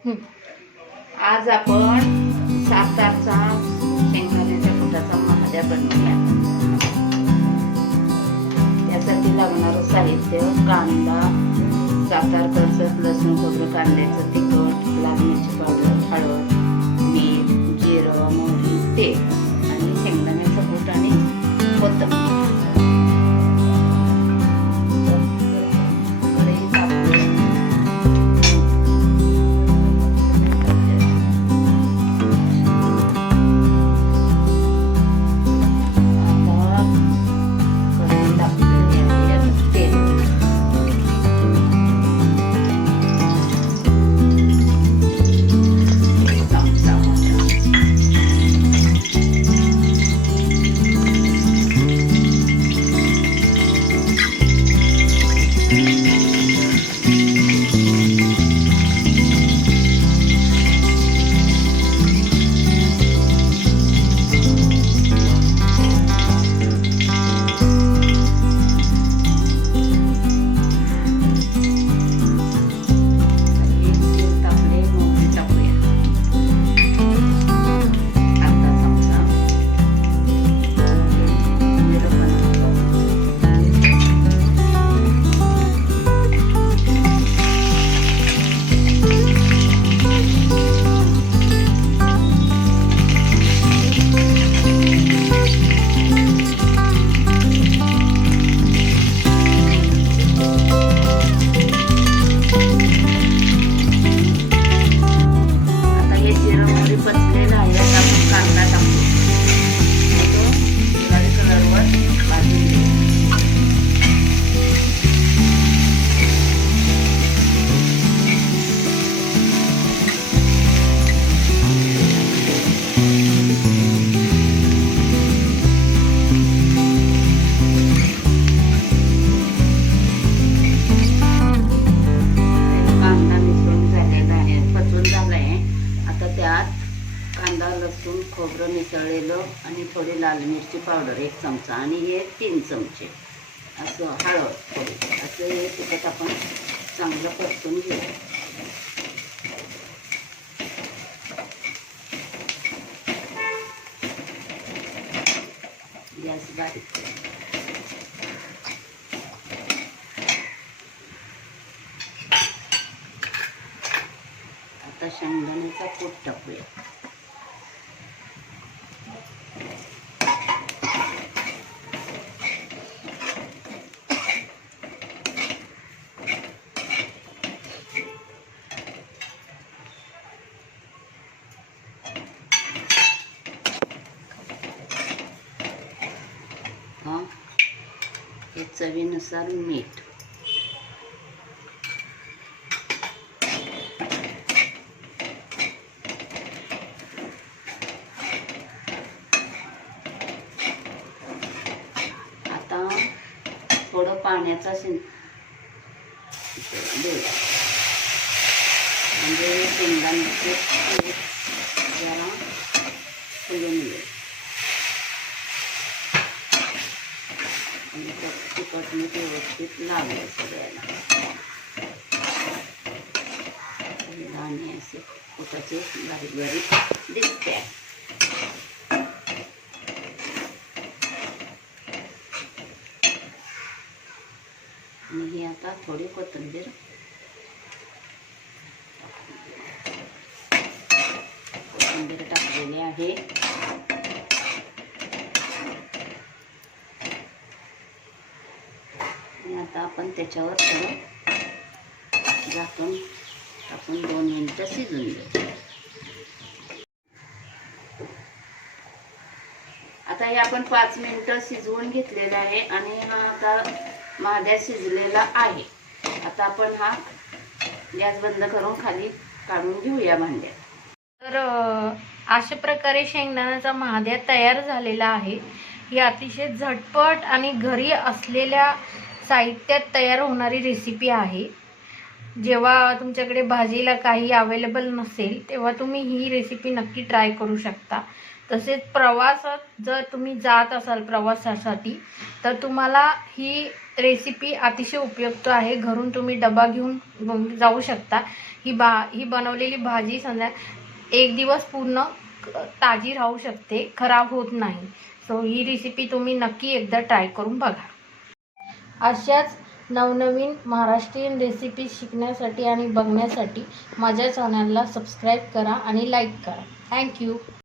आज आपण सातारचा शेंगदाण्याच्या कुटाचा महाद्या बनवूया। त्यासाठी लागणारं साहित्य कांदा, सातारकडचं लसूण खोबरं, कांद्याचं तिखट, लाल मिरची पावडर, हळद, मीठ, जिरं, मोहरी, तेल आणि शेंगदाण्याचा कूट आणि कोथिंबीर। कांदा, लसूण, खोबरं मिसळलेलं आणि थोडी लाल मिरची पावडर 1 चमचा आणि हे 3 चमचे असं हळद थोडी असं हे तिखट आपण चांगलं परतून घेऊ। गॅस बारीक आता शेंगदाण्याचा कूट टाकूया। हे चवीनुसार मीठ, आता थोडं पाण्याचा म्हणजे शेंगदाण्याचे जरा फुलून येईल आणि तिखट मीठ व्यवस्थित लागलं सगळ्याला। दाणे असे कुटाचे बारीक बारीक दिसते। आणि ही आता थोडी कोथिंबीर टाकलेली आहे। आता आपण त्याच्यावर थोडं झाकण टाकून 2 मिनिटं शिजून देऊ। आता हे आपण 5 मिनिटं शिजवून घेतलेलं आहे आणि हा आता महाद्या शिजलेला आहे। आता आपण हा गॅस बंद करून खाली काढून घेऊया भांड्यात। तर अशा प्रकारे शेंगदाण्याचा महाद्या तयार झालेला आहे। ही अतिशय झटपट आणि घरी असलेल्या साहित्यात तयार होणारी रेसिपी आहे। जेव्हा तुमच्याकडे भाजीला काही अवेलेबल नसेल तेव्हा तुम्ही ही रेसिपी नक्की ट्राय करू शकता। तसेच प्रवासात जर तुम्ही जात असाल प्रवासासाठी तर तुम्हाला ही रेसिपी अतिशय उपयुक्त आहे. घरून तुम्ही डबा घेऊन जाऊ शकता. ही बनवलेली भाजी एक दिवस पूर्ण ताजी राहू शकते, खराब होत नाही. सो ही रेसिपी तुम्ही नक्की एकदा ट्राय करून बघा. अशाच नवनवीन महाराष्ट्रीयन रेसिपी शिकण्यासाठी आणि बघण्यासाठी माझ्या चॅनलला सबस्क्राईब करा आणि लाईक करा. थँक्यू.